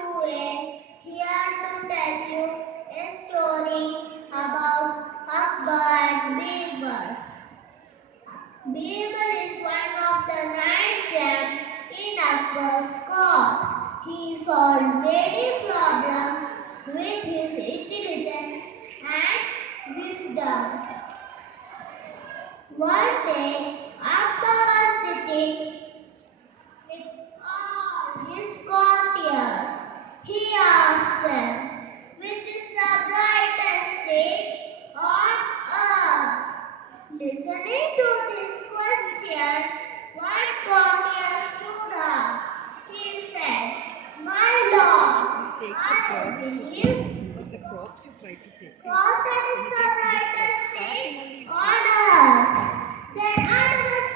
student here to tell you a story about Akbar and Birbal. Birbal is one of the 9 gems in Akbar's court. He solved many problems with his intelligence and wisdom. One day, Akbar was sitting with all his courtiers. He asked them, which is the brightest thing on earth? Listening to this question, one courtier stood up. He said, my lord, I believe God that is the brightest thing on earth. Then another